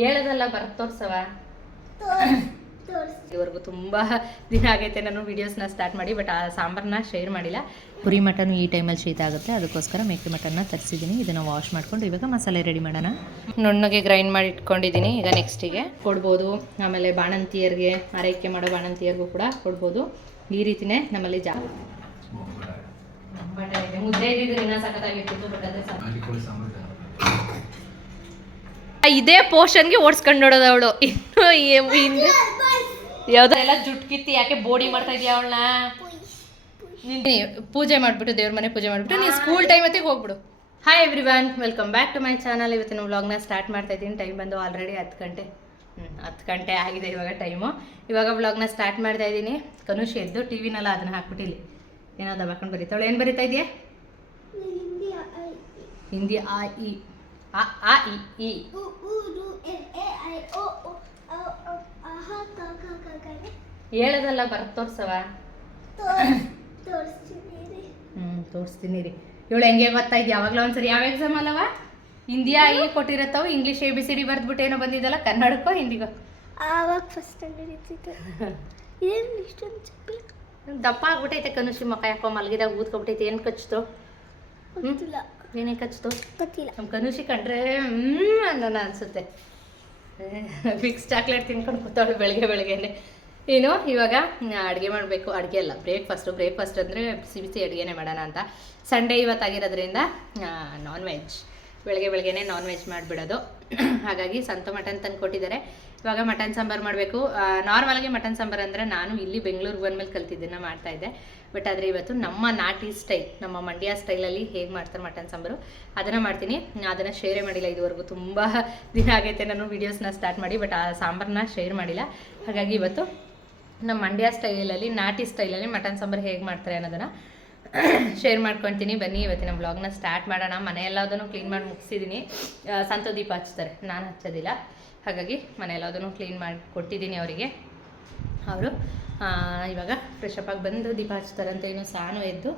ಹೇಳೋದಲ್ಲ ಬರ್ ತೋರ್ಸವ? ಇದುವರೆಗೂ ತುಂಬ ದಿನ ಆಗೈತೆ ನಾನು ವೀಡಿಯೋಸ್ನ ಸ್ಟಾರ್ಟ್ ಮಾಡಿ ಬಟ್ ಆ ಸಾಂಬಾರನ್ನ ಶೇರ್ ಮಾಡಿಲ್ಲ. ಪುರಿ ಮಟನ್ ಈ ಟೈಮಲ್ಲಿ ಶೀತ ಆಗುತ್ತೆ ಅದಕ್ಕೋಸ್ಕರ ಮೇಕೆ ಮಟನ್ನ ತರಿಸಿದ್ದೀನಿ ಇದನ್ನು ವಾಶ್ ಮಾಡಿಕೊಂಡು ಇವಾಗ ಮಸಾಲೆ ರೆಡಿ ಮಾಡೋಣ. ನುಣ್ಣಗೆ ಗ್ರೈಂಡ್ ಮಾಡಿ ಇಟ್ಕೊಂಡಿದ್ದೀನಿ ಈಗ ನೆಕ್ಸ್ಟಿಗೆ ಕೊಡ್ಬೋದು. ಆಮೇಲೆ ಬಾಣಂತಿಯರಿಗೆ ಆರೈಕೆ ಮಾಡೋ ಬಾಣಂತಿಯರಿಗೂ ಕೂಡ ಕೊಡ್ಬೋದು. ಈ ರೀತಿನೇ ನಮ್ಮಲ್ಲಿ ಜಾ ಮುದ್ದೆ ಇದ್ದಿದ್ರೆ ಇನ್ನೂ ಸಖತ್ತಾಗಿರ್ತಿತ್ತು ಬಟ್ ಅದೇ ಸಾಕು. ಇದೇ ಪೋರ್ಷನ್ಗೆ ಓಡಿಸ್ಕೊಂಡು ನೋಡೋದು ಅವಳು. ಇನ್ನು ಹಿಂದೆ ಯಾವ್ದೆಲ್ಲ ಜುಟ್ ಕಿತ್ತಿ ಯಾಕೆ ಬೋಡಿ ಮಾಡ್ತಾ ಇದೀಯ ಅವಳನ್ನ? ಪೂಜೆ ಮಾಡ್ಬಿಟ್ಟು ದೇವ್ರ ಮನೆ ಪೂಜೆ ಮಾಡ್ಬಿಟ್ಟು ನೀನು ಸ್ಕೂಲ್ ಟೈಮ್ ಹೊತ್ತಿಗೆ ಹೋಗ್ಬಿಡು. Hi everyone welcome back to my channel ಇವತ್ತಿನ ವ್ಲಾಗ್ನ ಸ್ಟಾರ್ಟ್ ಮಾಡ್ತಾ ಇದ್ದೀನಿ. ಟೈಮ್ ಬಂದು ಆಲ್ರೆಡಿ ಹತ್ತು ಗಂಟೆ. ಹ್ಞೂ ಹತ್ತು ಗಂಟೆ ಆಗಿದೆ ಇವಾಗ ಟೈಮು ಇವಾಗ ವ್ಲಾಗ್ನ ಸ್ಟಾರ್ಟ್ ಮಾಡ್ತಾ ಇದ್ದೀನಿ. ಕನುಷ್ ಎದ್ದು ಟಿ ವಿನೆಲ್ಲ ಅದನ್ನ ಹಾಕ್ಬಿಟ್ಟಿಲ್ಲ ಏನೋ ದಬಾಕೊಂಡು ಬರೀತಾವಳು ಏನು ಬರೀತಾ ಇದೆಯಾ? ಹಿಂದಿ ಆ ಇ ಆ ಆ ಇ ಈ ಹೇಳದಲ್ಲ ಬರತ್ ತೋರ್ಸವ? ಹ್ಞೂ ತೋರಿಸ್ತೀನಿ ರೀ ಇವಳು ಹೆಂಗೆ ಗೊತ್ತಾಯ್ತು ಯಾವಾಗಲೂ ಒಂದ್ಸರಿ ಯಾವ ಎಕ್ಸಾಮ್ ಅಲ್ಲವ? ಹಿಂದಿಯ ಈ ಕೊಟ್ಟಿರತ್ತವ. English A B C D ಬರ್ದ್ಬಿಟ್ಟು ಏನೋ ಬಂದಿದ್ದಲ್ಲ ಕನ್ನಡಕ್ಕೋ ಹಿಂದಿಗೋ? ಆವಾಗ ಫಸ್ಟ್ ಸ್ಟ್ಯಾಂಡರ್ಡ್ ಇರ್ತಿತ್ತು. ಏನು ಇಷ್ಟೊಂದು ದಪ್ಪ ಆಗ್ಬಿಟ್ಟೈತೆ ಕನುಷಿ ಮಕ್ಕ ಯಾಕೋ ಮಲಗಿದಾಗ ಊದ್ಕೊಬಿಟ್ಟೈತೆ. ಏನು ಕಚ್ಚಿತು? ಗೊತ್ತಿಲ್ಲ. ಏನೇ ಕಚ್ತು ಗೊತ್ತಿಲ್ಲ. ನಮ್ಮ ಕನುಷಿ ಕಂಡ್ರೆ ಹ್ಞೂ ಅನ್ನೋಣ ಅನಿಸುತ್ತೆ. ಫಿಕ್ಸ್ ಚಾಕ್ಲೇಟ್ ತಿನ್ಕೊಂಡು ಕೂತಾಳು ಬೆಳಗ್ಗೆ ಬೆಳಗ್ಗೆನೆ. ಏನು ಇವಾಗ ಅಡುಗೆ ಮಾಡಬೇಕು. ಅಡುಗೆ ಅಲ್ಲ ಬ್ರೇಕ್ಫಾಸ್ಟು ಬ್ರೇಕ್ಫಾಸ್ಟ್ ಅಂದರೆ ಬಿಸಿ ಬಿಸಿ ಅಡುಗೆನೇ ಮಾಡೋಣ ಅಂತ. ಸಂಡೇ ಇವತ್ತಾಗಿರೋದ್ರಿಂದ ನಾನ್ ವೆಜ್ ಬೆಳಗ್ಗೆ ಬೆಳಗ್ಗೆನೆ ನಾನ್ ವೆಜ್ ಮಾಡಿಬಿಡೋದು. ಹಾಗಾಗಿ ಸಂತ ಮಟನ್ ತಂದು ಕೊಟ್ಟಿದ್ದಾರೆ. ಇವಾಗ ಮಟನ್ ಸಾಂಬಾರು ಮಾಡಬೇಕು. ನಾರ್ಮಲಾಗಿ ಮಟನ್ ಸಾಂಬಾರು ಅಂದರೆ ನಾನು ಇಲ್ಲಿ ಬೆಂಗಳೂರಿಗೆ ಬಂದಮೇಲೆ ಕಲ್ತಿದ್ದನ್ನು ಮಾಡ್ತಾ ಇದ್ದೆ. ಬಟ್ ಆದರೆ ಇವತ್ತು ನಮ್ಮ ನಾಟಿ ಸ್ಟೈಲ್ ನಮ್ಮ ಮಂಡ್ಯ ಸ್ಟೈಲಲ್ಲಿ ಹೇಗೆ ಮಾಡ್ತಾರೆ ಮಟನ್ ಸಾಂಬಾರು, ಅದನ್ನು ಮಾಡ್ತೀನಿ. ಅದನ್ನು ಶೇರೇ ಮಾಡಿಲ್ಲ ಇದುವರೆಗೂ. ತುಂಬ ದಿನ ಆಗೈತೆ ನಾನು ವೀಡಿಯೋಸ್ನ ಸ್ಟಾರ್ಟ್ ಮಾಡಿ ಬಟ್ ಆ ಸಾಂಬಾರನ್ನ ಶೇರ್ ಮಾಡಿಲ್ಲ. ಹಾಗಾಗಿ ಇವತ್ತು ನಮ್ಮ ಮಂಡ್ಯ ಸ್ಟೈಲಲ್ಲಿ ನಾಟಿ ಸ್ಟೈಲಲ್ಲಿ ಮಟನ್ ಸಾಂಬಾರು ಹೇಗೆ ಮಾಡ್ತಾರೆ ಅನ್ನೋದನ್ನು ಶೇರ್ ಮಾಡ್ಕೊತೀನಿ. ಬನ್ನಿ, ಇವತ್ತಿನ ಬ್ಲಾಗ್ನ ಸ್ಟಾರ್ಟ್ ಮಾಡೋಣ. ಮನೆಯೆಲ್ಲದನ್ನು ಕ್ಲೀನ್ ಮಾಡಿ ಮುಗಿಸಿದ್ದೀನಿ ಸಂತೋ ದೀಪ ಹಚ್ತಾರೆ. ನಾನು ಹಚ್ಚೋದಿಲ್ಲ. ಹಾಗಾಗಿ ಮನೆಯೆಲ್ಲದನ್ನು ಕ್ಲೀನ್ ಮಾಡಿ ಕೊಟ್ಟಿದ್ದೀನಿ ಅವರಿಗೆ. ಅವರು ಇವಾಗ ಫ್ರೆಶ್ ಅಪ್ ಆಗಿ ಬಂದು ದೀಪ ಹಚ್ತಾರಂತ ಏನು ಸಾನು ಎದ್ದು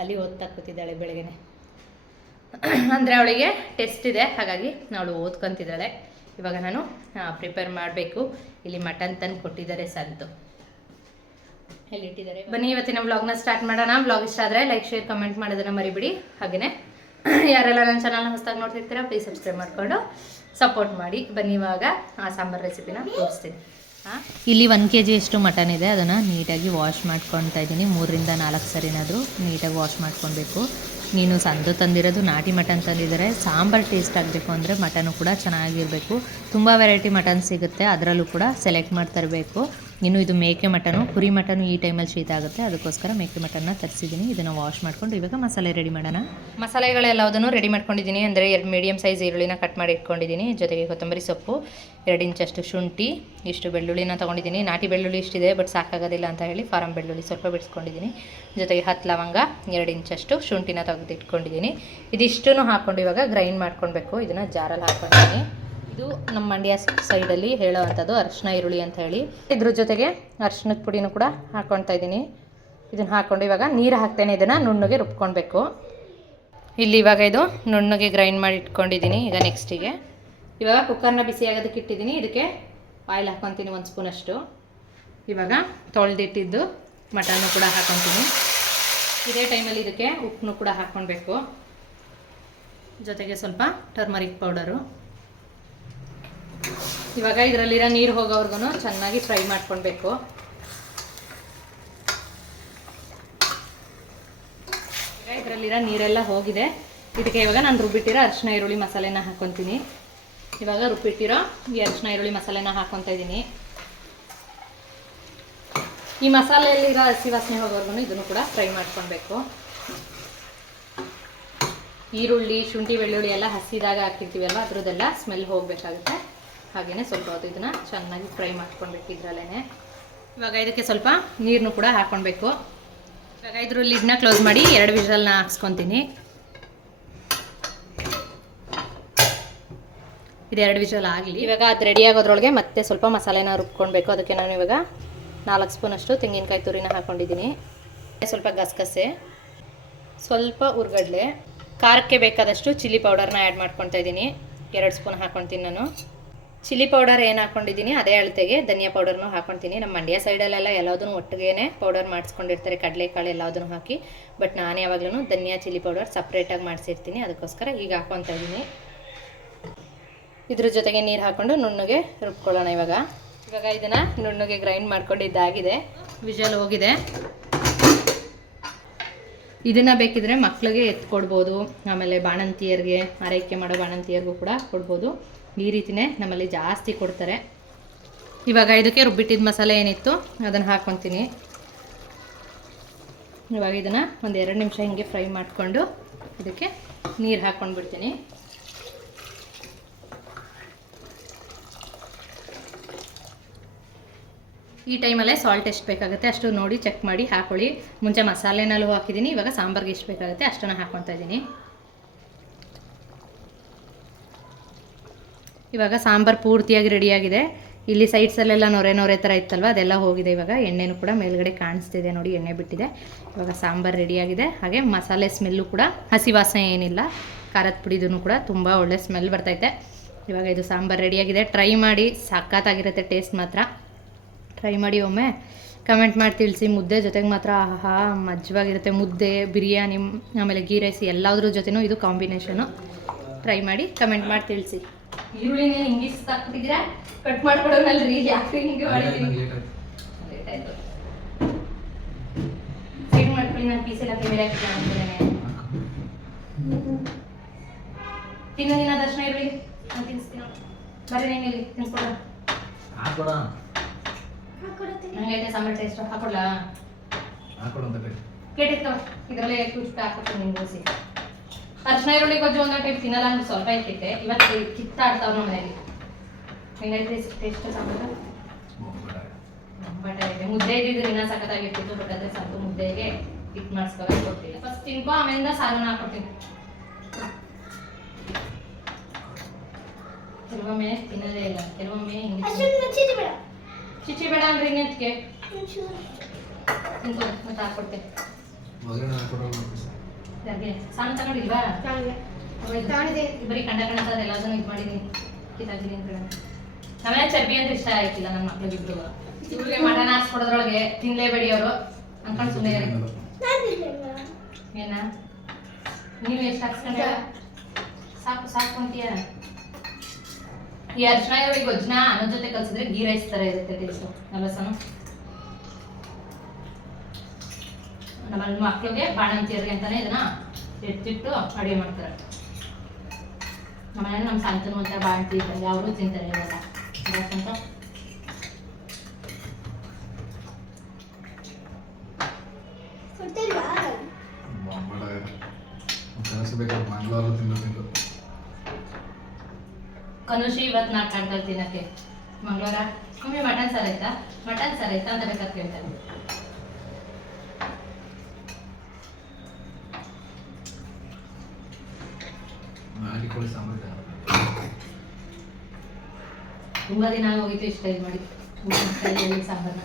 ಅಲ್ಲಿ ಓದ್ತಾ ಕೂತಿದ್ದಾಳೆ ಬೆಳಗ್ಗೆನೆ. ಅಂದರೆ ಅವಳಿಗೆ ಟೆಸ್ಟ್ ಇದೆ, ಹಾಗಾಗಿ ಅವಳು ಓದ್ಕೊತಿದ್ದಾಳೆ. ಇವಾಗ ನಾನು ಪ್ರಿಪೇರ್ ಮಾಡಬೇಕು. ಇಲ್ಲಿ ಮಟನ್ ತಂದು ಕೊಟ್ಟಿದ್ದಾರೆ ಸಂತು. ಎಲ್ಲಿಟ್ಟಿದ್ದಾರೆ ಬನ್ನಿ, ಇವತ್ತಿನ ವ್ಲಾಗ್ನ ಸ್ಟಾರ್ಟ್ ಮಾಡೋಣ. ವ್ಲಾಗ್ ಇಷ್ಟ ಆದರೆ ಲೈಕ್ ಶೇರ್ ಕಮೆಂಟ್ ಮಾಡೋದನ್ನು ಮರಿಬಿಡಿ. ಹಾಗೆಯೇ ಯಾರೆಲ್ಲ ನನ್ನ ಚಾನಲ್ನ ಹೊಸದಾಗಿ ನೋಡ್ತಿರ್ತೀರಾ ಪ್ಲೀಸ್ ಸಬ್ಸ್ಕ್ರೈಬ್ ಮಾಡಿಕೊಂಡು ಸಪೋರ್ಟ್ ಮಾಡಿ. ಬನ್ನಿ ಇವಾಗ ಆ ಸಾಂಬಾರ್ ರೆಸಿಪಿನ ತೋರಿಸ್ತೀನಿ. ಇಲ್ಲಿ ಒನ್ ಕೆ ಜಿಯಷ್ಟು ಮಟನ್ ಇದೆ, ಅದನ್ನು ನೀಟಾಗಿ ವಾಶ್ ಮಾಡ್ಕೊತಾ ಇದ್ದೀನಿ. ಮೂರರಿಂದ ನಾಲ್ಕು ಸರಿನಾದರೂ ನೀಟಾಗಿ ವಾಶ್ ಮಾಡ್ಕೊಬೇಕು. ನೀನು ಸಂದು ತಂದಿರೋದು ನಾಟಿ ಮಟನ್ ತಂದಿದ್ದಾರೆ. ಸಾಂಬಾರು ಟೇಸ್ಟ್ ಆಗಬೇಕು ಅಂದರೆ ಮಟನು ಕೂಡ ಚೆನ್ನಾಗಿರಬೇಕು. ತುಂಬ ವೆರೈಟಿ ಮಟನ್ ಸಿಗುತ್ತೆ, ಅದರಲ್ಲೂ ಕೂಡ ಸೆಲೆಕ್ಟ್ ಮಾಡಿ ತರಬೇಕು ಇನ್ನು ಇದು ಮೇಕೆ ಮಟನು ಕುರಿ ಮಟನು ಈ ಟೈಮಲ್ಲಿ ಶೀತ ಆಗುತ್ತೆ. ಅದಕ್ಕೋಸ್ಕರ ಮೇಕೆ ಮಟನ್ನ ತರಿಸಿದ್ದೀನಿ. ಇದನ್ನು ವಾಶ್ ಮಾಡ್ಕೊಂಡು ಇವಾಗ ಮಸಾಲೆ ರೆಡಿ ಮಾಡೋಣ. ಮಸಾಲೆಗಳೆಲ್ಲದನ್ನು ರೆಡಿ ಮಾಡ್ಕೊಂಡಿದ್ದೀನಿ. ಅಂದರೆ ಎರಡು ಮೀಡಿಯಮ್ ಸೈಜ್ ಈರುಳ್ಳಿನ ಕಟ್ ಮಾಡಿ ಇಟ್ಕೊಂಡಿದ್ದೀನಿ. ಜೊತೆಗೆ ಕೊತ್ತಂಬರಿ ಸೊಪ್ಪು, ಎರಡು ಇಂಚಷ್ಟು ಶುಂಠಿ, ಇಷ್ಟು ಬೆಳ್ಳುಳ್ಳಿನ ತೊಗೊಂಡಿದ್ದೀನಿ. ನಾಟಿ ಬೆಳ್ಳುಳ್ಳಿ ಇಷ್ಟಿದೆ ಬಟ್ ಸಾಕಾಗೋದಿಲ್ಲ ಅಂತ ಹೇಳಿ ಫಾರಂ ಬೆಳ್ಳುಳ್ಳಿ ಸ್ವಲ್ಪ ಬಿಡಿಸ್ಕೊಂಡಿದ್ದೀನಿ. ಜೊತೆಗೆ ಹತ್ತು ಲವಂಗ, ಎರಡು ಇಂಚಷ್ಟು ಶುಂಠಿನ ತೆಗೆದು ಇಟ್ಕೊಂಡಿದ್ದೀನಿ ಇದಿಷ್ಟನ್ನು ಹಾಕ್ಕೊಂಡು ಇವಾಗ ಗ್ರೈಂಡ್ ಮಾಡ್ಕೊಳ್ಬೇಕು. ಇದನ್ನು ಜಾರಲ್ಲಿ ಹಾಕ್ಕೊಂಡಿದ್ದೀನಿ ಇದು ನಮ್ಮ ಮಂಡ್ಯ ಸೈಡಲ್ಲಿ ಹೇಳೋ ಅಂಥದ್ದು ಅರಿಶಿನ ಈರುಳ್ಳಿ ಅಂತ ಹೇಳಿ. ಇದ್ರ ಜೊತೆಗೆ ಅರ್ಶಿನದ ಪುಡಿನೂ ಕೂಡ ಹಾಕ್ಕೊಳ್ತಾ ಇದ್ದೀನಿ. ಇದನ್ನು ಹಾಕ್ಕೊಂಡು ಇವಾಗ ನೀರು ಹಾಕ್ತೇನೆ ಇದನ್ನು ನುಣ್ಣಗೆ ರುಬ್ಕೊಳ್ಬೇಕು. ಇಲ್ಲಿ ಇವಾಗ ಇದು ನುಣ್ಣಗೆ ಗ್ರೈಂಡ್ ಮಾಡಿ ಇಟ್ಕೊಂಡಿದ್ದೀನಿ ಈಗ ನೆಕ್ಸ್ಟಿಗೆ ಇವಾಗ ಕುಕ್ಕರ್ನ ಬಿಸಿ ಆಗೋದಕ್ಕೆ ಇಟ್ಟಿದ್ದೀನಿ. ಇದಕ್ಕೆ ಆಯಿಲ್ ಹಾಕ್ಕೊತೀನಿ ಒಂದು ಸ್ಪೂನಷ್ಟು ಇವಾಗ ತೊಳೆದಿಟ್ಟಿದ್ದು ಮಟನ್ನು ಕೂಡ ಹಾಕ್ಕೊತೀನಿ ಇದೇ ಟೈಮಲ್ಲಿ ಇದಕ್ಕೆ ಉಪ್ಪನ್ನು ಕೂಡ ಹಾಕ್ಕೊಳ್ಬೇಕು. ಜೊತೆಗೆ ಸ್ವಲ್ಪ ಟರ್ಮರಿಕ್ ಪೌಡರು ಇವಾಗ ಇದರಲ್ಲಿರೋ ನೀರು ಹೋಗೋವ್ರಿಗೂ ಚೆನ್ನಾಗಿ ಫ್ರೈ ಮಾಡ್ಕೊಳ್ಬೇಕು. ಇದರಲ್ಲಿರೋ ನೀರೆಲ್ಲ ಹೋಗಿದೆ. ಇದಕ್ಕೆ ಇವಾಗ ನಾನು ರುಬ್ಬಿಟ್ಟಿರೋ ಅರಿಶಿನ ಈರುಳ್ಳಿ ಮಸಾಲೆನ ಹಾಕ್ಕೊತೀನಿ ಇವಾಗ ರುಬ್ಬಿಟ್ಟಿರೋ ಈ ಅರಿಶಿನ ಈರುಳ್ಳಿ ಮಸಾಲೆನ ಹಾಕ್ಕೊತಾ ಇದ್ದೀನಿ. ಈ ಮಸಾಲೆಯಲ್ಲಿರೋ ಹಸಿ ವಾಸನೆ ಹೋಗೋವರೆಗೂ ಇದನ್ನು ಕೂಡ ಫ್ರೈ ಮಾಡ್ಕೊಳ್ಬೇಕು. ಈರುಳ್ಳಿ, ಶುಂಠಿ, ಬೆಳ್ಳುಳ್ಳಿ ಎಲ್ಲ ಹಸಿದಾಗ ಹಾಕಿರ್ತೀವಲ್ವ ಅದರದ್ದೆಲ್ಲ ಸ್ಮೆಲ್ ಹೋಗಬೇಕಾಗುತ್ತೆ. ಹಾಗೆಯೇ ಸ್ವಲ್ಪ ಅದು ಇದನ್ನು ಚೆನ್ನಾಗಿ ಫ್ರೈ ಮಾಡ್ಕೊಳ್ಬೇಕು ಇದರಲ್ಲೇ ಇವಾಗ ಇದಕ್ಕೆ ಸ್ವಲ್ಪ ನೀರನ್ನು ಕೂಡ ಹಾಕ್ಕೊಳ್ಬೇಕು. ಇವಾಗ ಇದ್ರ ಲಿಡ್ನ ಕ್ಲೋಸ್ ಮಾಡಿ ಎರಡು ವಿಷಲ್ನ ಹಾಕ್ಸ್ಕೊತೀನಿ. ಇದೆರಡು ವಿಷಲ್ ಆಗಲಿ. ಇವಾಗ ಅದು ರೆಡಿ ಆಗೋದ್ರೊಳಗೆ ಮತ್ತೆ ಸ್ವಲ್ಪ ಮಸಾಲೆನ ರುಬ್ಕೊಳ್ಬೇಕು. ಅದಕ್ಕೆ ನಾನು ಇವಾಗ ನಾಲ್ಕು ಸ್ಪೂನಷ್ಟು ತೆಂಗಿನಕಾಯಿ ತುರಿನ ಹಾಕ್ಕೊಂಡಿದ್ದೀನಿ. ಸ್ವಲ್ಪ ಗಸಗಸೆ, ಸ್ವಲ್ಪ ಉರ್ಗಡ್ಲೆ, ಖಾರಕ್ಕೆ ಬೇಕಾದಷ್ಟು ಚಿಲ್ಲಿ ಪೌಡರ್ನ ಆ್ಯಡ್ ಮಾಡ್ಕೊತಾ ಇದ್ದೀನಿ. ಎರಡು ಸ್ಪೂನ್ ಹಾಕ್ಕೊತೀನಿ ನಾನು. ಚಿಲ್ಲಿ ಪೌಡರ್ ಏನು ಹಾಕೊಂಡಿದ್ದೀನಿ ಅದೇ ಅಳತೆಗೆ ಧನಿಯಾ ಪೌಡರ್ನು ಹಾಕೊತೀನಿ. ನಮ್ಮ ಮಂಡ್ಯ ಸೈಡಲ್ಲೆಲ್ಲ ಎಲ್ಲದನ್ನು ಒಟ್ಟಿಗೆ ಪೌಡರ್ ಮಾಡಿಸ್ಕೊಂಡಿರ್ತಾರೆ, ಕಡಲೆಕಾಳು ಎಲ್ಲದನ್ನು ಹಾಕಿ. ಬಟ್ ನಾನು ಯಾವಾಗಲೂ ಧನಿಯಾ ಚಿಲ್ಲಿ ಪೌಡರ್ ಸಪ್ರೇಟಾಗಿ ಮಾಡಿಸಿರ್ತೀನಿ, ಅದಕ್ಕೋಸ್ಕರ ಈಗ ಹಾಕೊತಾ ಇದ್ದೀನಿ ಇದ್ರ ಜೊತೆಗೆ ನೀರು ಹಾಕ್ಕೊಂಡು ನುಣ್ಣಗೆ ರುಬ್ಕೊಳ್ಳೋಣ ಇವಾಗ. ಇವಾಗ ಇದನ್ನು ನುಣ್ಣಗೆ ಗ್ರೈಂಡ್ ಮಾಡ್ಕೊಂಡಿದ್ದಾಗಿದೆ. ವಿಜಲ್ ಹೋಗಿದೆ. ಇದನ್ನು ಬೇಕಿದ್ರೆ ಮಕ್ಕಳಿಗೆ ಎತ್ಕೊಡ್ಬೋದು. ಆಮೇಲೆ ಬಾಣಂತಿಯರಿಗೆ, ಆರೈಕೆ ಮಾಡೋ ಬಾಣಂತಿಯರಿಗೂ ಕೂಡ ಕೊಡ್ಬೋದು. ಈ ರೀತಿನೇ ನಮ್ಮಲ್ಲಿ ಜಾಸ್ತಿ ಕೊಡ್ತಾರೆ. ಇವಾಗ ಇದಕ್ಕೆ ರುಬ್ಬಿಟ್ಟಿದ್ದ ಮಸಾಲೆ ಏನಿತ್ತು, ಅದನ್ನು ಹಾಕ್ಕೊತೀನಿ ಇವಾಗ ಇದನ್ನು ಒಂದು ಎರಡು ನಿಮಿಷ ಹಿಂಗೆ ಫ್ರೈ ಮಾಡಿಕೊಂಡು ಇದಕ್ಕೆ ನೀರು ಹಾಕ್ಕೊಂಡು ಬಿಡ್ತೀನಿ ಈ ಟೈಮಲ್ಲೇ ಸಾಲ್ಟ್ ಎಷ್ಟು ಬೇಕಾಗುತ್ತೆ ಅಷ್ಟು ನೋಡಿ ಚೆಕ್ ಮಾಡಿ ಹಾಕೊಳ್ಳಿ. ಮುಂಚೆ ಮಸಾಲೆನಲ್ಲೂ ಹಾಕಿದ್ದೀನಿ, ಇವಾಗ ಸಾಂಬಾರ್ಗೆ ಎಷ್ಟು ಬೇಕಾಗುತ್ತೆ ಅಷ್ಟನ್ನು ಹಾಕ್ಕೊತಾ ಇದ್ದೀನಿ ಇವಾಗ ಸಾಂಬಾರು ಪೂರ್ತಿಯಾಗಿ ರೆಡಿಯಾಗಿದೆ. ಇಲ್ಲಿ ಸೈಡ್ಸಲ್ಲೆಲ್ಲ ನೊರೆ ನೊರೆ ಥರ ಇತ್ತಲ್ವ? ಅದೆಲ್ಲ ಹೋಗಿದೆ ಇವಾಗ. ಎಣ್ಣೆನೂ ಕೂಡ ಮೇಲ್ಗಡೆ ಕಾಣಿಸ್ತಿದೆ ನೋಡಿ, ಎಣ್ಣೆ ಬಿಟ್ಟಿದೆ. ಇವಾಗ ಸಾಂಬಾರು ರೆಡಿಯಾಗಿದೆ. ಹಾಗೆ ಮಸಾಲೆ ಸ್ಮೆಲ್ಲು ಕೂಡ. ಹಸಿ ವಾಸನೆ ಏನಿಲ್ಲ. ಖಾರದ ಪುಡಿದೂ ಕೂಡ ತುಂಬ ಒಳ್ಳೆ ಸ್ಮೆಲ್ ಬರ್ತೈತೆ ಇವಾಗ ಇದು ಸಾಂಬಾರು ರೆಡಿಯಾಗಿದೆ. ಟ್ರೈ ಮಾಡಿ. ಸಖತ್ತಾಗಿರುತ್ತೆ ಟೇಸ್ಟ್ ಮಾತ್ರ. ಟ್ರೈ ಮಾಡಿ ಒಮ್ಮೆ. ಕಮೆಂಟ್ ಮಾಡಿ ತಿಳಿಸಿ. ಮುದ್ದೆ ಜೊತೆಗೆ ಮಾತ್ರ ಆಹಾ, ಮಜ್ವಾಗಿರುತ್ತೆ. ಮುದ್ದೆ, ಬಿರಿಯಾನಿ, ಆಮೇಲೆ ಗೀ ರೈಸ್ ಎಲ್ಲದ್ರ ಜೊತೆನೂ ಇದು ಕಾಂಬಿನೇಷನು ಟ್ರೈ ಮಾಡಿ. ಕಮೆಂಟ್ ಮಾಡಿ ತಿಳಿಸಿ. ಈರುಳ್ಳಿನ ಹಿಂಗೆ ಹಾಕ್ಬಿಟ್ಟಿದ್ದೀರಾ ಕಟ್ ಮಾಡ್ಕೊಡೋನಲ್ರಿ. ಯಾಕೆ ಹಿಂಗೆ ಮಾಡಿದ್ದೀನಿ ಲೇಟ್ ಆಯಿತು. ಸೈಡ್ ಮಾಡ್ಕೊಳ್ಳಿ ನಾನು ಪೀಸ್ ಎಲ್ಲ ಮೇಲೆ ಹಾಕಿದ್ದೇನೆ ತಿನ್ನೋ ದಿನ ದರ್ಶನ ಇರಲಿ. ನಾನು ತಿನ್ಸ್ತೀನಿ. ಬರ್ರಿ ಹೆಂಗಿಲ್ಲಿ ತಿನ್ಸ್ಕೊಡ. ಹಾಕೊಡ? ಹಾಕೊಡತ್ತೀನಿ. ಹಂಗೈತೆ ಸಾಂಬಾರ್ ಟೇಸ್ಟ್ ಹಾಕೊಡ್ಲಾ? ಹಾಕೊಡು ಅಂತ ಪ್ಲೇಟ್ ಇದರಲ್ಲೇ ಹಾಕ್ಬಿಟ್ಟು ನಿಂದಿಸಿ ಅರ್ಶನ ಈರುಳ್ಳಿ ಗೊಜ್ಜು ಒಂದೊಂದು ಟೈಪ್ ತಿನ್ನಲ್ಲ ಅಂತ ಸ್ವಲ್ಪ ಇಟ್ಟಿದ್ದೆ ಇವತ್ತು ಕಿತ್ತಾಡ್ತಾವ ನಮ್ಮ ಮನೆಯಲ್ಲಿ ಹೆಂಗೈತೆ ಟೇಸ್ಟ್ ಸಾಂಬಾರು? ಬಟ್ ಇದೆ ಮುದ್ದೆ ಇದ್ದಿದ್ದು ಇನ್ನ ಸಖತ್ತಾಗಿರ್ತಿತ್ತು ಬಟ್ ಅದೇ ಸಾಕು ಮುದ್ದೆಗೆ ಇಟ್ ಮಾಡಿಸ್ಕೋಬೇಕು ಕೊಟ್ಟಿಲ್ಲ ಫಸ್ಟ್ ತಿನ್ಕೋ ಆಮೇಲಿಂದ ಸಾರನ್ನ ಹಾಕೊಡ್ತೀನಿ. ಕೆಲವೊಮ್ಮೆ ತಿನ್ನದೇ ಇಲ್ಲ. ಕೆಲವೊಮ್ಮೆ ಚಿಚಿ ಬೇಡ. ಚಿಚ್ಚಿ ಬೇಡ ಅಂದ್ರೆ ಇನ್ನೆತ್ಗೆ ಒಂಚೂರು. ತಿನ್ಕೋ ಮತ್ತೆ ಹಾಕ್ಕೊಡ್ತೀನಿ ಒಗ್ಗರಣೆ ಹಾಕೊಡು ಯಾಕೆ? ಸಣ್ಣ ತಗೊಂಡಿಲ್ವಾ? ನನಗೆ ತಗೊಂಡಿದೆ ಬರೀ ಕಂಡ ಕಂಡ ಎಲ್ಲದನ್ನು ಇದು ಅಂತ ಚರ್ಬಿ ಅಂದ್ರೆ ಇಷ್ಟ ಆಯ್ತಿಲ್ಲ ನನ್ನ ಮಕ್ಳಿಗಿಬ್ರು ಇವ್ರಿಗೆ ಮಟನ್ ಹಾಕ್ಸ್ಕೊಡೋದ್ರೊಳಗೆ ತಿನ್ಲೇಬೇಡಿ ಅವರು. ಅನ್ಕೊಂಡು ಸುಮ್ಮನೆ ಇರಿ? ಏನ? ನೀವು ಎಷ್ಟು ಹಾಕ್ಸ್ಕೊಂಡ ಸಾಕು ಸಾಕು ಅಂತೀಯ? ಈ ಅರ್ಶನ ಈರುಳ್ಳಿ ಗೊಜ್ಜನ ಅನ್ನೋ ಜೊತೆ ಕಲ್ಸಿದ್ರೆ ಗೀ ರೈಸ್ ತರ ಇರುತ್ತೆ ಟೇಸ್ಟು ಅಲ್ಲ ಸನು? ನಮ್ಮ ಮಕ್ಕಳಿಗೆ ಬಾಣಂತಿಯರಿಗೆ ಅಂತಾನೆ ಇದನ್ನ ಎತ್ತಿಟ್ಟು ಅಡುಗೆ ಮಾಡ್ತಾರೆ. ನಮ್ಮ ಮನೇಲಿ ನಮ್ಮ ಸಂತನು ಅಂತ ಬಾಣಂತಿ ಇದ್ದಾರೆ ಅವರು ತಿಂತಾರೆ ಯಾಕಂತ ತಿಂದು ಕನುಷಿ ಇವತ್ ನಾಲ್ಕು ಕಾಣ್ತಾರೆ ತಿನ್ನಕ್ಕೆ. ಮಂಗಳವಾರ? ಮಮ್ಮಿ ಮಟನ್ ಸರ್ ಆಯ್ತಾ? ಮಟನ್ ಸರ್ ಆಯ್ತಾ ಅಂತ ಬೇಕಾದ್ರೆ ಕೇಳ್ತಾರೆ ನಾಟಿ ಕೊಡಿ ಸಾಂಬಾರು ತುಂಬಾ ದಿನ ಹೋಗಿತ್ತು ಇಷ್ಟ ಇದು ಮಾಡಿ. ಸ್ಟೈಲಲ್ಲಿ ಸಾಂಬಾರನ್ನ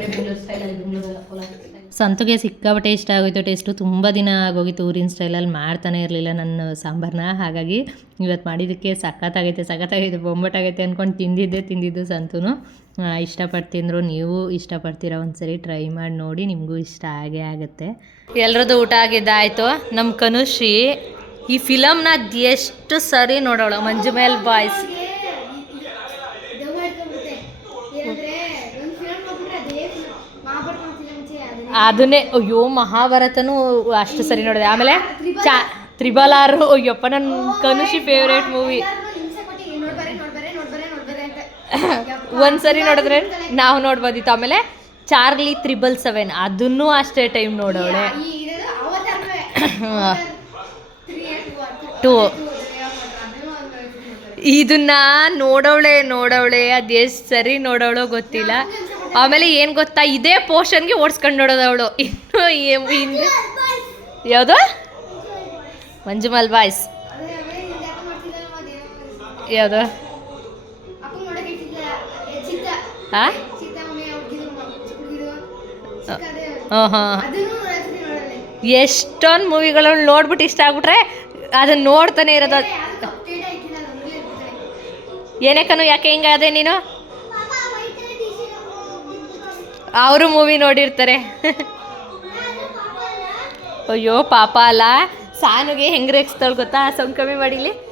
ಬೆಂಗಳೂರು ಸ್ಟೈಲಲ್ಲಿ ಬೆಂಗಳೂರಲ್ಲ ಕೋಲಾರ style. ಸಂತುಗೆ ಸಿಕ್ಕಾಪಟ್ಟೆ ಇಷ್ಟ ಆಗೋಯ್ತು ಟೇಸ್ಟು ತುಂಬ ದಿನ ಆಗೋಗಿತ್ತು. ಊರಿನ ಸ್ಟೈಲಲ್ಲಿ ಮಾಡ್ತಾನೆ ಇರಲಿಲ್ಲ ನನ್ನ ಸಾಂಬಾರನ್ನ ಹಾಗಾಗಿ ಇವತ್ತು ಮಾಡಿದ್ದಕ್ಕೆ ಸಖತ್ತಾಗೈತೆ ಸಖತ್ತಾಗೈತೆ ಬೊಂಬಟ್ಟಾಗೈತೆ ಅಂದ್ಕೊಂಡು ತಿಂದಿದ್ದೆ ತಿಂದಿದ್ದು ಸಂತೂ ಇಷ್ಟಪಟ್ಟು ತಿಂದರು. ನೀವು ಇಷ್ಟಪಡ್ತೀರ ಒಂದ್ಸರಿ ಟ್ರೈ ಮಾಡಿ ನೋಡಿ ನಿಮಗೂ ಇಷ್ಟ ಆಗೇ ಆಗುತ್ತೆ. ಎಲ್ರದ್ದು ಊಟ ಆಗಿದ್ದಾಯಿತು. ನಮ್ಮ ಕನುಶ್ರೀ ಈ ಫಿಲಮ್ನ ಎಷ್ಟು ಸರಿ ನೋಡೋಳ ಮಂಜುಮೇಲ್ ಬಾಯ್ಸ್ ಅದನ್ನೇ ಅಯ್ಯೋ ಮಹಾಭಾರತನೂ ಅಷ್ಟು ಸರಿ ನೋಡಿದೆ. ಆಮೇಲೆ ಚಾ ತ್ರಿಬಲಾರು ಅಯ್ಯಪ್ಪ ನನ್ನ ಕನುಷಿ ಫೇವ್ರೇಟ್ ಮೂವಿ. ಒಂದ್ಸರಿ ನೋಡಿದ್ರೆ ನಾವು ನೋಡ್ಬೋದಿತ್ತು. ಆಮೇಲೆ ಚಾರ್ಲಿ ತ್ರಿಬಲ್ ಸೆವೆನ್ ಅದನ್ನೂ ಅಷ್ಟೇ ಟೈಮ್ ನೋಡೋಳೆ ಈ ಇರೋದು ಅವತಾರವೇ ತ್ರೀ ಅದನ್ನು ಇದನ್ನ ನೋಡೋಳೆ ನೋಡೋಳೆ ಅದು ಎಷ್ಟು ಸರಿ ನೋಡವಳೋ ಗೊತ್ತಿಲ್ಲ. ಆಮೇಲೆ ಏನು ಗೊತ್ತಾ, ಇದೇ ಪೋರ್ಷನ್ಗೆ ಓಡಿಸ್ಕೊಂಡು ನೋಡೋದವಳು ಇನ್ನು ಹಿಂದೆ ಯಾವುದು? ಮಂಜುಮಲ್ ಬಾಯ್ಸ್. ಯಾವುದು? ಹಾಂ ಹಾಂ ಅದನ್ನು ಎಷ್ಟೊಂದು ಮೂವಿಗಳನ್ನು ನೋಡ್ಬಿಟ್ಟು ಇಷ್ಟ ಆಗ್ಬಿಟ್ರೆ ಅದನ್ನ ನೋಡ್ತಾನೆ ಇರೋದು. ಅದು. ಏನಕ್ಕನು ಯಾಕೆ ಹಿಂಗಾದೆ ನೀನು? ಅವರು ಮೂವಿ ನೋಡಿರ್ತಾರೆ. ಅಯ್ಯೋ ಪಾಪ ಅಲ್ಲ. ಸಾನುಗೆ ಹೆಂಗ್ ರೇಗಿಸ್ತಾಳು ಗೊತ್ತಾ? ಕಮ್ಮಿ ಮಾಡಿಲಿ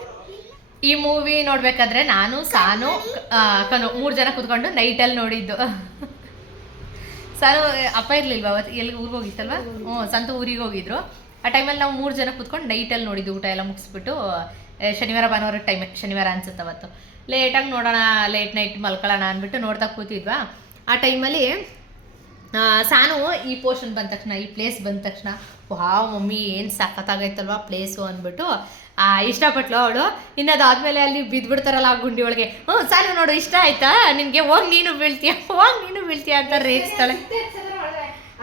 ಈ ಮೂವಿ ನೋಡ್ಬೇಕಾದ್ರೆ ನಾನು ಸಾನು ಕನು ಮೂರು ಜನ ಕುತ್ಕೊಂಡು ನೈಟಲ್ಲಿ ನೋಡಿದ್ದು. ಸಾನು ಅಪ್ಪ ಇರ್ಲಿಲ್ವಾ ಅವತ್ತು ಎಲ್ಲಿ ಊರಿಗೆ ಹೋಗಿತ್ತಲ್ವಾ? ಹ್ಞೂ ಸಂತ ಊರಿಗೆ ಹೋಗಿದ್ರು. ಆ ಟೈಮಲ್ಲಿ ನಾವು ಮೂರು ಜನ ಕೂತ್ಕೊಂಡು ನೈಟಲ್ಲಿ ನೋಡಿದ್ದು ಊಟ ಎಲ್ಲ ಮುಗಿಸ್ಬಿಟ್ಟು ಶನಿವಾರ ಭಾನುವಾರ ಟೈಮ್ ಶನಿವಾರ ಅನ್ಸುತ್ತೆ ಅವತ್ತು. ಲೇಟಾಗಿ ನೋಡೋಣ ಲೇಟ್ ನೈಟ್ ಮಲ್ಕೊಳ್ಳೋಣ ಅಂದ್ಬಿಟ್ಟು ನೋಡ್ತಾ ಕೂತಿದ್ವಾ. ಆ ಟೈಮಲ್ಲಿ ಸಾನು ಈ ಪೋರ್ಷನ್ ಬಂದ ತಕ್ಷಣ ಈ ಪ್ಲೇಸ್ ಬಂದ ತಕ್ಷಣ ವಾವ್ ಮಮ್ಮಿ ಏನು ಸಖತ್ತಾಗೈತಲ್ವಾ ಪ್ಲೇಸು ಅಂದ್ಬಿಟ್ಟು ಇಷ್ಟಪಟ್ಲು ಅವಳು. ಇನ್ನು ಅದಾದ್ಮೇಲೆ ಅಲ್ಲಿ ಬಿದ್ಬಿಡ್ತಾರಲ್ಲ ಆ ಗುಂಡಿ ಒಳಗೆ ಹ್ಞೂ ಸಾನು ನೋಡು ಇಷ್ಟ ಆಯ್ತಾ? ನಿನಗೆ ಹೋಗಿ ನೀನು ಬೀಳ್ತೀಯ? ಹೋಗಿ ನೀನು ಬೀಳ್ತೀಯ? ಅಂತ ರೇಗಿಸ್ತಾಳೆ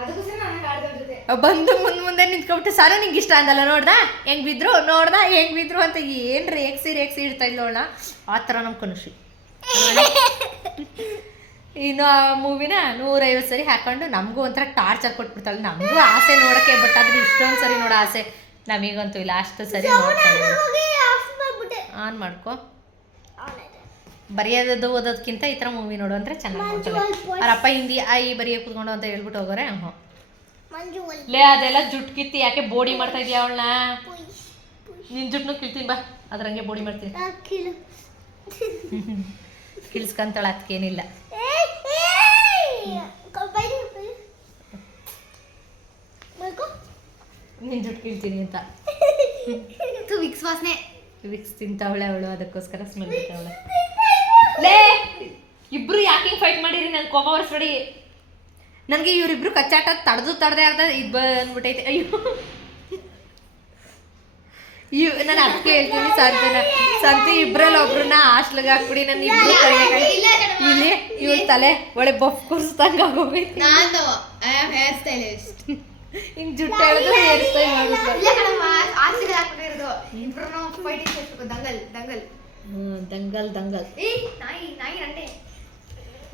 ಅದಕ್ಕೋಸ್ಕರ ನನಗೆ ಆಡ್ದವ್ರ ಜೊತೆ ಬಂದು ಮುಂದೆ ಮುಂದೆ ನಿಂತ್ಕೊಬಿಟ್ಟು ಸಾಲ ನಿಂಗೆ ಇಷ್ಟ ಅಂದಲ್ಲ ನೋಡ್ದ? ಹೆಂಗ್ ಬಿದ್ರು? ನೋಡ್ದ? ಹೆಂಗ್ ಬಿದ್ರು? ಅಂತ ಏನು ರೇಕ್ಸಿ ರೇಕ್ಸಿ ಇಡ್ತಾ ಇದ್ಲವಳ ಆ ಥರ ನಮ್ಮ ಕನುಷಿ ಇನ್ನು ಆ ಮೂವಿನ ನೂರೈವತ್ತು ಸರಿ ಹಾಕೊಂಡು ನಮಗೂ ಒಂಥರ ಟಾರ್ಚರ್ ಕೊಟ್ಬಿಡ್ತಾಳೆ. ನಮಗೂ ಆಸೆ ನೋಡೋಕ್ಕೆ ಬಟ್ ಆದ್ರೆ ಇಷ್ಟೊಂದು ಸರಿ ನೋಡೋ ಆಸೆ. ನಮಗಂತೂ ಇಲ್ಲ ಅಷ್ಟು ಸರಿ ಆನ್ ಮಾಡ್ಕೊ. ಬರೆಯೋದು ಓದೋದಕ್ಕಿಂತ ಈ ಥರ ಮೂವಿ ನೋಡು ಅಂದ್ರೆ ಚೆನ್ನಾಗಿ ಅವ್ರ ಅಪ್ಪ ಹಿಂದಿ ಆಯಿ ಬರೆಯ ಕೂತ್ಕೊಂಡು ಅಂತ ಹೇಳ್ಬಿಟ್ಟು ಹೋಗೋರೆ. ಹ್ಞೂ ಲೇ ಅದೆಲ್ಲ ಜುಟ್ ಕಿತ್ತಿ ಯಾಕೆ ಬೋಡಿ ಮಾಡ್ತಾ ಇದೀಯ ಅವಳನ್ನ? ನಿನ್ ಜುಟ್ನು ಕಿಳ್ತೀನಿ ಬಾ. ಅದ್ರಂಗೆ ಬೋಡಿ ಮಾಡ್ತೀನಿ. ಕಿಳ್ಸ್ಕೊಂತಾಳ ಅದಕ್ಕೇನಿಲ್ಲ ನಿನ್ ಜುಟ್ ಕಿಳ್ತೀನಿ ಅಂತ. ವಿಕ್ಸ್ ವಾಸನೆ. ವಿಕ್ಸ್ ತಿಂತಾವಳೆ ಅವಳು ಅದಕ್ಕೋಸ್ಕರ ಸ್ಮೆಲ್ ಬರ್ತಾವಳೆ ಲೇ ಇಬ್ರು ಯಾಕೆ ಫೈಟ್ ಮಾಡಿರಿ? ನನ್ ಕೋಪ ಬರ್ಸ್ಬೇಡಿ ನನಗೆ ಇವರಿಬ್ರು ಕಚ್ಚಾಟ ತಡೆದು ತಡದೆ ಅರ್ಧ ಇದು ಬಂದ್ಬಿಟ್ಟೈತೆ ಅಯ್ಯೋ. ಇವ್ ನಾನು ಅದಕ್ಕೆ ಹೇಳ್ತೀನಿ ಸಂತಿನ ಸಂತಿ ಇಬ್ರಲ್ಲಿ ಒಬ್ರನ್ನ ಹಾಸ್ಟ್ಲಿಗೆ ಹಾಕ್ಬಿಡಿ ನನ್ನ ಇಬ್ರು ಇಲ್ಲಿ ಇವ್ರ ತಲೆ ಒಳ್ಳೆ ಬಫ್ ಕೂರಿಸ್ದಂಗೆ ಆಗೋಗೈತಿ. ನಾನು ಹಿಂಗ್ ಜುಟ್ಟು ಹೇಳಿದ್ರೆ ಹೇರ್ ಸ್ಟೈಲ್ ದಂಗಲ್ ಹ್ಮ್ ದಂಗಲ್ ದಂಗಲ್. ಏ ನಾಯಿ ನಾಯಿ ರಂಡೆ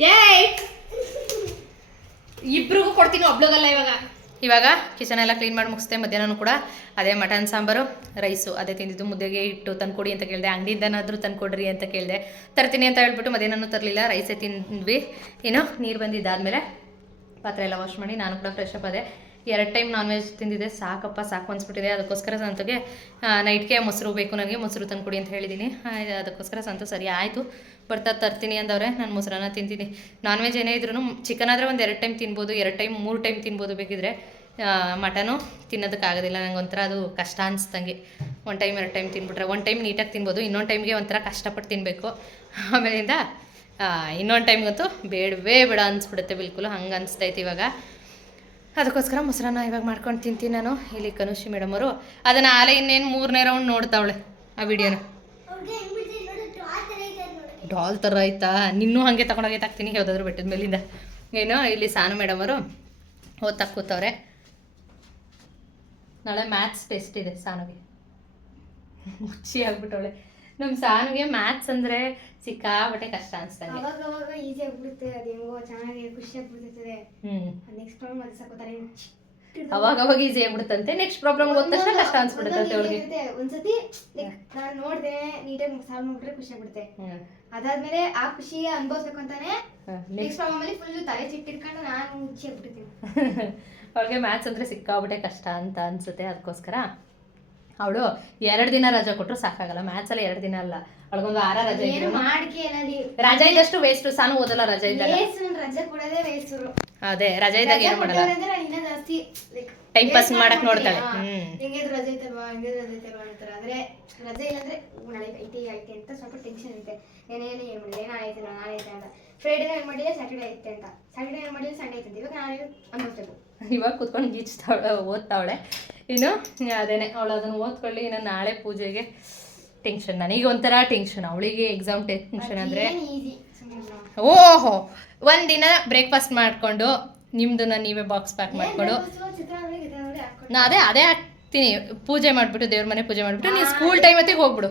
ಏಯ್! ಇಬ್ರಿಗೂ ಕೊಡ್ತೀನಿ, ಒಬ್ಳಗಲ್ಲ ಇವಾಗ. ಇವಾಗ ಕಿಚನ್ ಎಲ್ಲ ಕ್ಲೀನ್ ಮಾಡಿ ಮುಗಿಸ್ದೆ ಮಧ್ಯಾಹ್ನ ಕೂಡ ಅದೇ ಮಟನ್ ಸಾಂಬಾರು ರೈಸು ಅದೇ ತಿಂದಿದ್ದು. ಮುದ್ದೆಗೆ ಇಟ್ಟು ತಂದ್ಕೊಡಿ ಅಂತ ಕೇಳಿದೆ. ಅಂಗಡಿಯಿಂದನಾದರೂ ತಂದ್ಕೊಡ್ರಿ ಅಂತ ಕೇಳಿದೆ. ತರ್ತೀನಿ ಅಂತ ಹೇಳ್ಬಿಟ್ಟು ಮಧ್ಯಾಹ್ನನೂ ತರಲಿಲ್ಲ ರೈಸೇ ತಿಂದ್ವಿ. ಏನು ನೀರು ಬಂದಿದ್ದಾದಮೇಲೆ ಪಾತ್ರೆ ಎಲ್ಲ ವಾಶ್ ಮಾಡಿ ನಾನು ಕೂಡ ಫ್ರೆಶ್ ಅಪ್ ಅದೇ ಎರಡು ಟೈಮ್ ನಾನ್ ವೆಜ್ ತಿಂದಿದೆ, ಸಾಕಪ್ಪ, ಸಾಕು ಅನ್ಸ್ಬಿಟ್ಟಿದೆ. ಅದಕ್ಕೋಸ್ಕರ ಸಂತಗೆ ನೈಟ್ಗೆ ಮೊಸರು ಬೇಕು ನನಗೆ ಮೊಸರು ತಂದ್ಕೊಡಿ ಅಂತ ಹೇಳಿದ್ದೀನಿ ಅದಕ್ಕೋಸ್ಕರ ಸಂತು ಸರಿ ಆಯಿತು. ಬರ್ತಾ ತರ್ತೀನಿ ಅಂದವ್ರೆ, ನಾನು ಮೊಸರನ್ನ ತಿಂತೀನಿ. ನಾನ್ ವೆಜ್ ಏನೇ ಇದ್ರೂ ಚಿಕನ್ ಆದರೆ ಒಂದು ಎರಡು ಟೈಮ್ ತಿನ್ಬೋದು, ಎರಡು ಟೈಮ್, ಮೂರು ಟೈಮ್ ತಿನ್ಬೋದು ಬೇಕಿದ್ರೆ. ಮಟನು ತಿನ್ನೋದಕ್ಕಾಗೋದಿಲ್ಲ, ನಂಗೆ ಒಂಥರ ಅದು ಕಷ್ಟ ಅನಿಸ್ದಂಗೆ. ಒನ್ ಟೈಮ್, ಎರಡು ಟೈಮ್ ತಿನ್ಬಿಟ್ರೆ ಒನ್ ಟೈಮ್ ನೀಟಾಗಿ ತಿನ್ಬೋದು, ಇನ್ನೊಂದು ಟೈಮ್ಗೆ ಒಂಥರ ಕಷ್ಟಪಟ್ಟು ತಿನ್ನಬೇಕು ಆಮೇಲಿಂದ ಇನ್ನೊಂದು ಟೈಮ್ಗಂತೂ ಬೇಡವೇ ಬೇಡ ಅನಿಸ್ಬಿಡುತ್ತೆ, ಬಿಲ್ಕುಲ್ ಹಂಗೆ ಅನಿಸ್ತೈತೆ ಇವಾಗ. ಅದಕ್ಕೋಸ್ಕರ ಮೊಸರನ್ನ ಇವಾಗ ಮಾಡ್ಕೊಂಡು ತಿಂತೀನಿ ನಾನು. ಇಲ್ಲಿ ಕನುಷಿ ಮೇಡಮ್ ಅವರು. ಅದನ್ನು ಆಲೆ ಇನ್ನೇನು ಮೂರನೇ ರೌಂಡ್ ನೋಡ್ತಾವಳೆ ಆ ವಿಡಿಯೋನ ಡಾಲ್ ಥರ ಆಯ್ತಾ? ನಿನ್ನೂ ಹಾಗೆ ತಗೊಂಡೋಗಿ ತಾಕ್ತೀನಿ ಯಾವುದಾದ್ರು ಬೆಟ್ಟದ ಮೇಲಿಂದ. ಏನು ಇಲ್ಲಿ ಸಾನು ಮೇಡಮ್ ಅವರು ಓದ್ತಾ ಕೂತವ್ರೆ. ನಾಳೆ ಮ್ಯಾಥ್ಸ್ ಟೆಸ್ಟ್ ಇದೆ ಸಾನುಗೆ. ಮುಚ್ಚಿ ಆಗ್ಬಿಟ್ಟವಳೆ. ನಮ್ಮ ಸಾನ್ಗೆ ಮ್ಯಾಥ್ಸ್ ಅಂದ್ರೆ ಸಿಕ್ಕಾಪಟ್ಟೆ ಕಷ್ಟ ಅನಿಸ್ತಂಗೆ ಅವಾಗ ಅವಾಗ ಈಜಿ ಆಗ್ಬಿಡುತ್ತೆ ಅದು ಹೆಂಗೋ ಚೆನ್ನಾಗಿ ಖುಷಿ ಆಗ್ಬಿಡ್ತದೆ ಹ್ಮ್. ನೆಕ್ಸ್ಟ್ ಪ್ರಾಬ್ಲಮ್ ಅದು ಸಾಕೋತಾರೆ ಅವಾಗ ಅವಾಗ ಈಸಿ ಆಗ್ಬಿಡುತ್ತಂತೆ ನೆಕ್ಸ್ಟ್ ಪ್ರಾಬ್ಲಮ್ ಗೊತ್ತ ತಕ್ಷಣ ಕಷ್ಟ ಅನ್ಸ್ಬಿಡುತ್ತಂತೆ ಅವಳಿಗೆ. ಒಂದ್ಸತಿ ನಾನು ನೋಡ್ದೆ ನೀಟಾಗಿ ಸಾಲ್ವ್ ಮಾಡ್ಬಿಟ್ರೆ ಖುಷಿ ಆಗ್ಬಿಡುತ್ತೆ. ಅದಾದ್ಮೇಲೆ ಆ ಖುಷಿ ಅನುಭವಿಸ್ಬೇಕು ಅಂತಾನೆ ನೆಕ್ಸ್ಟ್ ಪ್ರಾಬ್ಲಮ್ ಅಲ್ಲಿ ಫುಲ್ ತಲೆ ಚಿಟ್ಟಿಟ್ಕೊಂಡು ನಾನು ಖುಷಿ ಆಗ್ಬಿಡ್ತೀನಿ ಅವಳಿಗೆ ಮ್ಯಾಥ್ಸ್ ಅಂದ್ರೆ ಸಿಕ್ಕಾಬಿಟ್ಟೆ ಕಷ್ಟ ಅಂತ ಅನ್ಸುತ್ತೆ ಅದಕ್ಕೋಸ್ಕರ. ಅವಳು ಎರಡು ದಿನ ರಜಾ ಕೊಟ್ಟರು ಸಾಕಾಗಲ್ಲ. ಮ್ಯಾಥ್ಸ್ ಅಲ್ಲಿ ಎರಡು ದಿನ ಅಲ್ಲ. ಅವಳಿಗೊಂದು ವಾರ ರಜೆ ಏನು ಮಾಡ್ಕೆ ಏನಾದ್ರು ರಜಾ ಇದ್ದಷ್ಟು ವೇಸ್ಟ್ ಸಾನು ಓದಲ್ಲ ರಜಾ ಇದ್ದಾಗ. ರಜೆ ಕೊಡೋದೇ ವೇಸ್ಟ್ ಅದೇ ರಜಾ ಇದ್ದಾಗ ಏನು ಮಾಡಲ್ಲ. ಅಂದ್ರೆ ಇನ್ನ ಜಾಸ್ತಿ ಟೈಮ್ ಪಾಸ್ ಮಾಡಕ್. ನೋಡ್ತಾಳೆ. ಹಾ. ಹ್ಮ್. ಹೆಂಗಿದ್ರು ರಜೆ ಐತಲ್ವಾ ಹೆಂಗಿದ್ರು ರಜೆ ಐತಲ್ವಾ ಅಂತಾರೆ. ಅಂದ್ರೆ ರಜೆ ಇಲ್ಲಂದ್ರೆ ಓ, ನಾಳೆ ಐತಿ ಐತೆ ಅಂತ ಸ್ವಲ್ಪ ಟೆನ್ಷನ್ ಇರುತ್ತೆ ಏನೇನು ಏನು ಮಾಡಿದೆ? ನಾಳೆ ಐತೆ ನಾಳೆ ಐತೆ ಅಂತ. ಫ್ರೈಡೇ ಏನ್ ಮಾಡಿದೆ? ಸ್ಯಾಟರ್ಡೇ ಐತೆ ಅಂತ. ಸ್ಯಾಟರ್ಡೇ ಏನ್ ಮಾಡಿಲ್ಲ ಸಂಡೇ ಐತೆ ಅಂತ. ಇವಾಗ ನಾಳೆ ಇವಾಗ ಕುತ್ಕೊಂಡು ಗೀಚ್ತಾವಳೆ ಓದ್ತಾವಳೆ. ಇನ್ನು ಅದೇನೆ ಅವಳು ಅದನ್ನು ಓದ್ಕೊಳ್ಳಿ ಇನ್ನು ನಾಳೆ ಪೂಜೆಗೆ ಟೆನ್ಷನ್ ನನಗೆ ಒಂಥರ ಟೆನ್ಷನ್ ಅವಳಿಗೆ ಎಕ್ಸಾಮ್ ಟೆನ್ಷನ್ ಅಂದರೆ ಓಹೋ ಒಂದಿನ ಬ್ರೇಕ್ಫಾಸ್ಟ್ ಮಾಡಿಕೊಂಡು ನಿಮ್ದನ್ನ ನೀವೇ ಬಾಕ್ಸ್ ಪ್ಯಾಕ್ ಮಾಡಿಕೊಂಡು. ನಾ ಅದೇ ಅದೇ ಹಾಕ್ತೀನಿ. ಪೂಜೆ ಮಾಡಿಬಿಟ್ಟು ದೇವ್ರ ಮನೆ ಪೂಜೆ ಮಾಡಿಬಿಟ್ಟು ನೀನು ಸ್ಕೂಲ್ ಟೈಮ್ ಹೊತ್ತಿಗೆ ಹೋಗ್ಬಿಡು.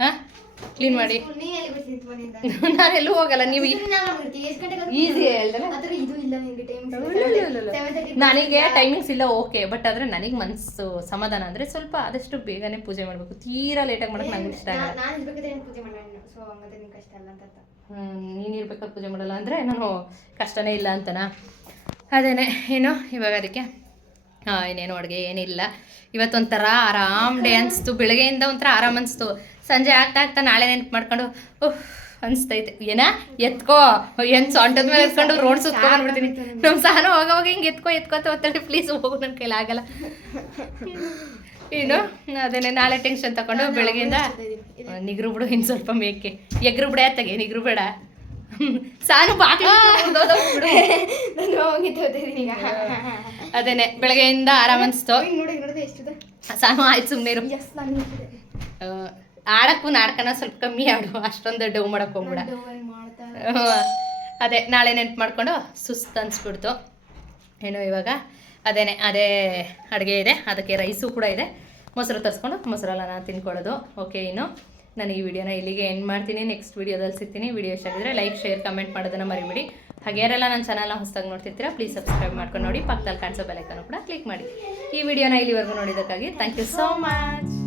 ಹಾಂ? ಕ್ಲೀನ್ ಮಾಡಿ. ನೀನ್ ಎಲ್ಲಿ ಹೋಗಲ್ಲ ನೀವು ಈಸಿ ನಿನ್ಗೆ ಟೈಮ್ ನನಗೆ ಟೈಮಿಂಗ್ಸ್ ಇಲ್ಲ ಓಕೆ ಬಟ್ ಆದರೆ ನನಗೆ ಮನಸ್ಸು ಸಮಾಧಾನ ಅಂದರೆ ಸ್ವಲ್ಪ ಆದಷ್ಟು ಬೇಗನೆ ಪೂಜೆ ಮಾಡಬೇಕು. ತೀರಾ ಲೇಟಾಗಿ ಮಾಡೋಕೆ ನಂಗೆ ಇಷ್ಟ ಆಗಲ್ಲ. ಅರ್ಥ. ನೀನು ಇರ್ಬೇಕಾದ್ರೆ ಪೂಜೆ ಮಾಡಲ್ಲ ಅಂದರೆ ನಾನು ಕಷ್ಟನೇ ಇಲ್ಲ ಅಂತನಾ? ಅದೇನೆ ಏನು? ಇವಾಗ ಅದಕ್ಕೆ ಹಾಂ ಇನ್ನೇನು ಅಡುಗೆ ಏನಿಲ್ಲ. ಇವತ್ತೊಂಥರ ಆರಾಮ್ ಡೇ ಅನಿಸ್ತು ಬೆಳಗ್ಗೆಯಿಂದ ಒಂಥರ ಆರಾಮ್ ಅನಿಸ್ತು. ಸಂಜೆ ಆಗ್ತಾ ಆಗ್ತಾ ನಾಳೆ ನೆನ್ಪು ಮಾಡ್ಕೊಂಡು ಓಹ್ ಅನಿಸ್ತೈತೆ. ಏನ? ಎತ್ಕೋ. ಏನು ಸೊಂಟದ ಮೇಲೆ ಎತ್ಕೊಂಡು ರೋಡ್ ಸುತ್ಕೊ ಬಂದ್ಬಿಡ್ತೀನಿ. ನಮ್ಮ ಸಹನ ಹೋಗೋವಾಗ ಹಿಂಗೆ ಎತ್ಕೋ ಎತ್ಕೋತ ಒತ್ತಡಿ ಪ್ಲೀಸ್ ಹೋಗು ನನ್ನ ಕೈಲಿ ಆಗಲ್ಲ. ಏನು? ಅದೇನೆ ನಾಳೆ ಟೆನ್ಷನ್ ತಗೊಂಡು ಬೆಳಗ್ಗೆಯಿಂದ ನಿಗ್ರು ಬಿಡು ಇನ್ನು ಸ್ವಲ್ಪ ಮೇಕೆ. ಎಗ್ರು ಬಿಡ ತಗೆ ನಿಗ್ರು ಬೇಡ. ಸಾನು ಬಾಕ್ಲ ಅದೇನೆ ಬೆಳಗ್ಗೆಯಿಂದ ಆರಾಮ್ ಅನ್ಸ್ತು. ಸಾನು ಆಯ್ತು ಸುಮ್ಮನೆ ಇರು. ಆಡಕ್ಕೂ ನಾಡ್ಕನ ಸ್ವಲ್ಪ ಕಮ್ಮಿ ಆಡು ಅಷ್ಟೊಂದು ಡವ್ ಮಾಡಕ್ ಹೋಗ್ಬಿಡ. ಅದೇ ನಾಳೆ ನೆನ್ಪು ಮಾಡ್ಕೊಂಡು ಸುಸ್ತು ಅನ್ಸ್ಬಿಡ್ತು. ಏನು ಇವಾಗ ಅದೇನೆ ಅದೇ ಅಡುಗೆ ಇದೆ ಅದಕ್ಕೆ ರೈಸು ಕೂಡ ಇದೆ. ಮೊಸರು ತರಿಸ್ಕೊಂಡು ಮೊಸರಲ್ಲ ತಿನ್ಕೊಳ್ಳೋದು. ಓಕೆ ಇನ್ನು ನಾನು ಈ ವಿಡಿಯೋನ ಇಲ್ಲಿಗೆ ಎಂಡ್ ಮಾಡ್ತೀನಿ. ನೆಕ್ಸ್ಟ್ ವಿಡಿಯೋದಲ್ಲಿ ಸಿಗ್ತೀನಿ. ವಿಡಿಯೋ ಇಷ್ಟ ಆಗಿದ್ರೆ ಲೈಕ್ ಶೇರ್ ಕಮೆಂಟ್ ಮಾಡೋದನ್ನ ಮರಿಬಿಡಿ. ಹಾಗೆ ಯಾರೆಲ್ಲ ನನ್ನ ಚಾನಲ್ನ ಹೊಸದಾಗಿ ನೋಡ್ತಿರ್ತೀರಾ ಪ್ಲೀಸ್ ಸಬ್ಸ್ಕ್ರೈಬ್ ಮಾಡ್ಕೊಂಡು ನೋಡಿ. ಪಕ್ಕದಲ್ಲಿ ಕಾಣಿಸೋ ಬೆಲೈಕನ್ನು ಕೂಡ ಕ್ಲಿಕ್ ಮಾಡಿ. ಈ ವಿಡಿಯೋನ ಇಲ್ಲಿವರೆಗೂ ನೋಡಿದ್ದಕ್ಕಾಗಿ ಥ್ಯಾಂಕ್ ಯು ಸೋ ಮಚ್